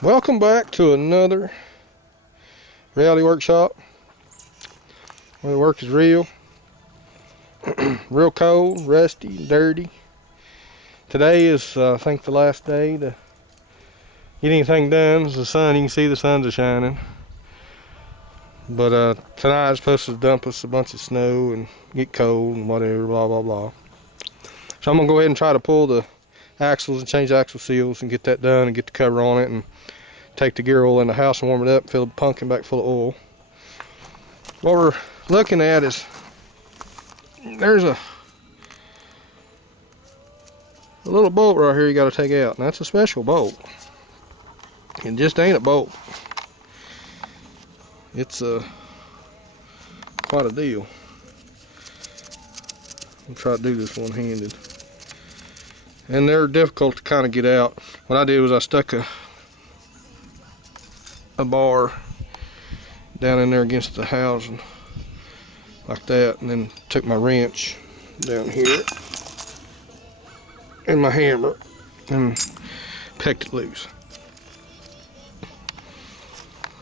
Welcome back to another reality workshop where the work is real. Real cold, rusty, dirty. Today is, I think, the last day to get anything done. It's the sun, you can see the sun's a shining. But tonight it's supposed to dump us a bunch of snow and get cold and whatever, blah, blah, blah. So I'm going to go ahead and try to pull the axles and change axle seals and get that done and get the cover on it and take the gear oil in the house and warm it up and fill the pumpkin back full of oil. What we're looking at is there's a little bolt right here you got to take out, and that's a special bolt. It just ain't a bolt. It's quite a deal. I'll try to do this one-handed, and they're difficult to kind of get out. What I did was I stuck a bar down in there against the housing like that, and then took my wrench down here and my hammer and pecked it loose.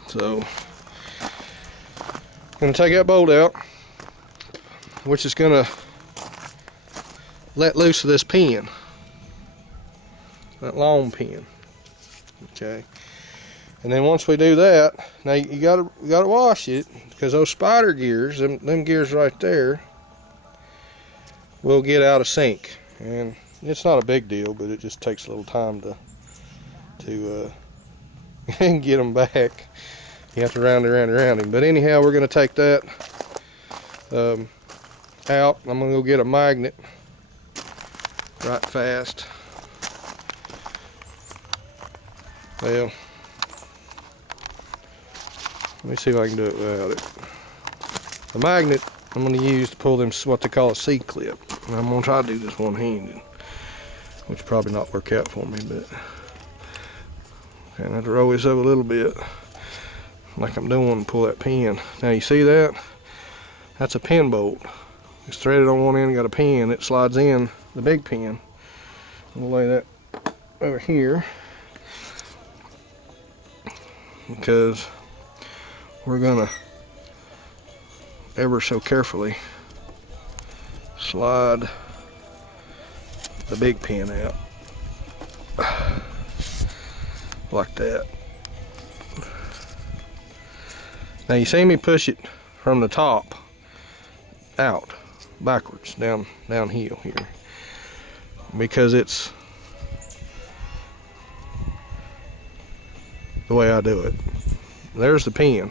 So I'm going to take that bolt out, which is going to let loose of this pin, that long pin. Okay. And then once we do that, now you gotta wash it, because those spider gears, them gears right there, will get out of sync. And it's not a big deal, but it just takes a little time to get them back. You have to round him. But anyhow, we're gonna take that out. I'm gonna go get a magnet right fast. Well, let me see if I can do it without it. The magnet I'm going to use to pull them what they call a C-clip. And I'm going to try to do this one-handed, which will probably not work out for me, but okay, I have to roll this up a little bit like I'm doing and pull that pin. Now you see that? That's a pin bolt. It's threaded on one end, got a pin. It slides in the big pin. We'll lay that over here because we're gonna ever so carefully slide the big pin out like that. Now you see me push it from the top out backwards downhill here, because it's the way I do it. There's the pin.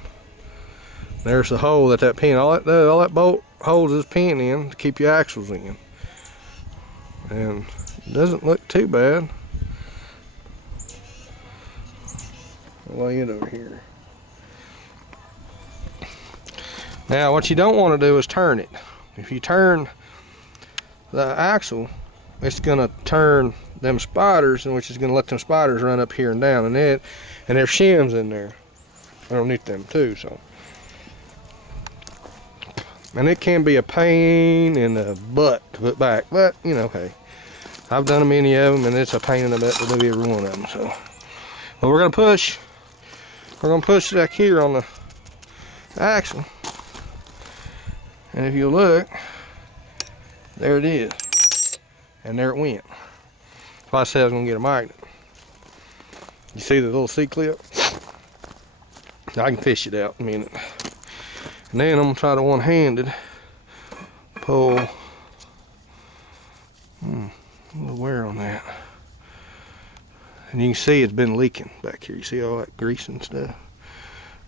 There's the hole that pin, all that bolt holds this pin in to keep your axles in. And it doesn't look too bad. I'll lay it over here. Now what you don't want to do is turn it. If you turn the axle, it's gonna turn them spiders, and which is gonna let them spiders run up here and down, and there's shims in there underneath them too, so. And it can be a pain in the butt to put back, but you know, hey, I've done many of them, and it's a pain in the butt to do every one of them. So, but we're gonna push back here on the axle, and if you look, there it is, and there it went. So I said I was gonna get a magnet. You see the little C-clip? I can fish it out in a minute. And then I'm gonna try to one-handed pull. A little wear on that. And you can see it's been leaking back here. You see all that grease and stuff?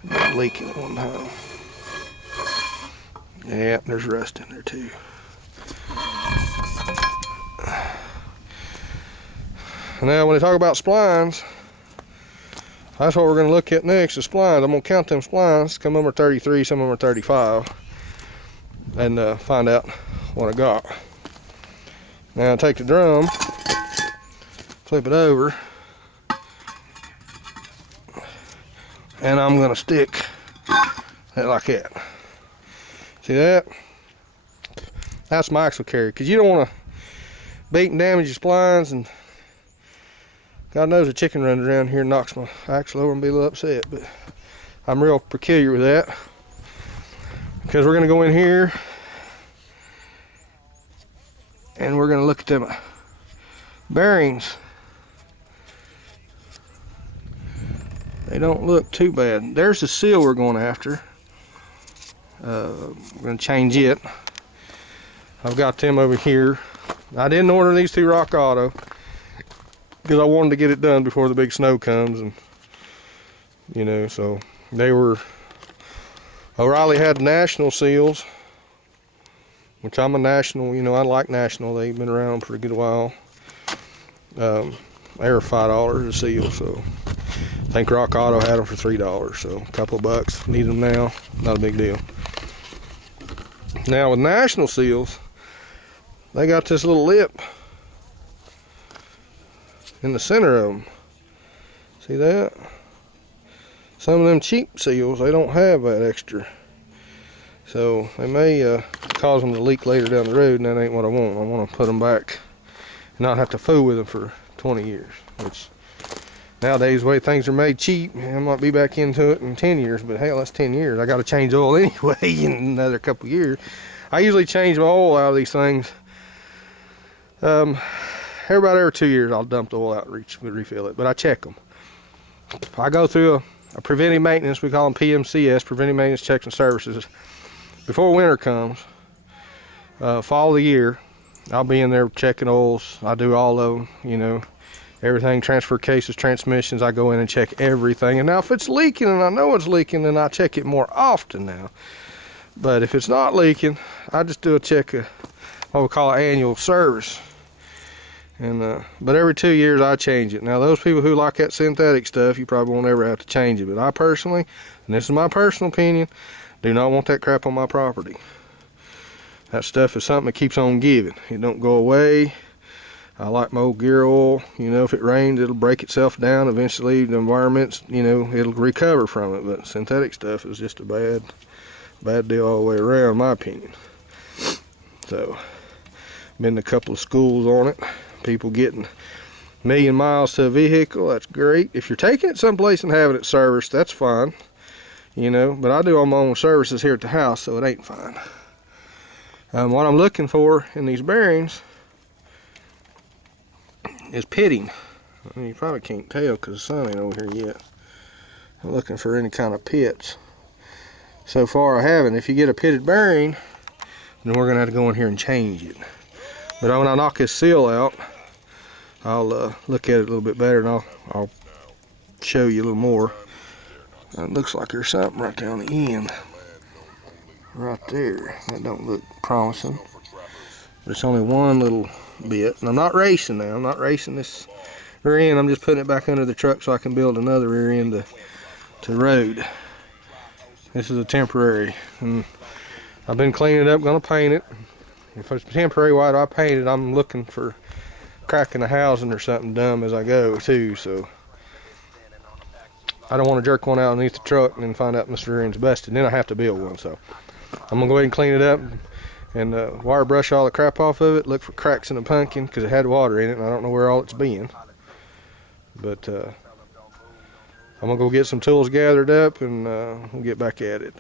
It's been leaking at one time. Yeah, there's rust in there too. Now when they talk about splines, that's what we're going to look at next, is splines. I'm going to count them splines. Some of them are 33, some of them are 35, and find out what I got. Now take the drum, flip it over, and I'm going to stick it like that. See that? That's my axle carrier, because you don't want to beat and damage your splines and God knows a chicken runs around here and knocks my axle over and be a little upset, but I'm real peculiar with that. Because we're gonna go in here and we're gonna look at them bearings. They don't look too bad. There's the seal we're going after. We're gonna change it. I've got them over here. I didn't order these through Rock Auto because I wanted to get it done before the big snow comes, and you know, so they were. O'Reilly had national seals, which I'm a national, you know, I like national. They've been around for a good while. They were $5 a seal, so I think Rock Auto had them for $3, so a couple of bucks. Need them now, not a big deal. Now with national seals, they got this little lip in the center of them. See that? Some of them cheap seals, they don't have that extra. So they may cause them to leak later down the road, and that ain't what I want. I want to put them back and not have to fool with them for 20 years. Which nowadays, the way things are made cheap, I might be back into it in 10 years, but hell, that's 10 years. I got to change oil anyway in another couple of years. I usually change my oil out of these things. Every 2 years, I'll dump the oil out and refill it, but I check them. I go through a preventive maintenance, we call them PMCS, preventive maintenance checks and services. Before winter comes, fall of the year, I'll be in there checking oils. I do all of them, you know, everything, transfer cases, transmissions. I go in and check everything. And now if it's leaking and I know it's leaking, then I check it more often now. But if it's not leaking, I just do a check of what we call an annual service. And but every 2 years I change it. Now those people who like that synthetic stuff, you probably won't ever have to change it. But I personally, and this is my personal opinion, do not want that crap on my property. That stuff is something that keeps on giving. It don't go away. I like my old gear oil. You know, if it rains, it'll break itself down. Eventually the environment's, you know, it'll recover from it. But synthetic stuff is just a bad deal all the way around, in my opinion. So, been to a couple of schools on it. People getting 1,000,000 miles to a vehicle, that's great. If you're taking it someplace and having it serviced, that's fine, you know, but I do all my own services here at the house, so it ain't fine. What I'm looking for in these bearings is pitting. I mean, you probably can't tell because the sun ain't over here yet. I'm looking for any kind of pits. So far I haven't. If you get a pitted bearing, then we're gonna have to go in here and change it. But when I knock this seal out, I'll look at it a little bit better, and I'll show you a little more. It looks like there's something right down the end, right there. That don't look promising. But it's only one little bit. And I'm not racing now. I'm not racing this rear end. I'm just putting it back under the truck so I can build another rear end to road. This is a temporary, and I've been cleaning it up. Gonna paint it. If it's temporary, why do I paint it? I'm looking for cracking the housing or something dumb as I go too, so I don't want to jerk one out underneath the truck and then find out Mr. rear end's busted. Then I have to build one. So I'm gonna go ahead and clean it up and wire brush all the crap off of it. Look for cracks in the pumpkin because it had water in it, and I don't know where all it's been. But I'm gonna go get some tools gathered up, and we'll get back at it.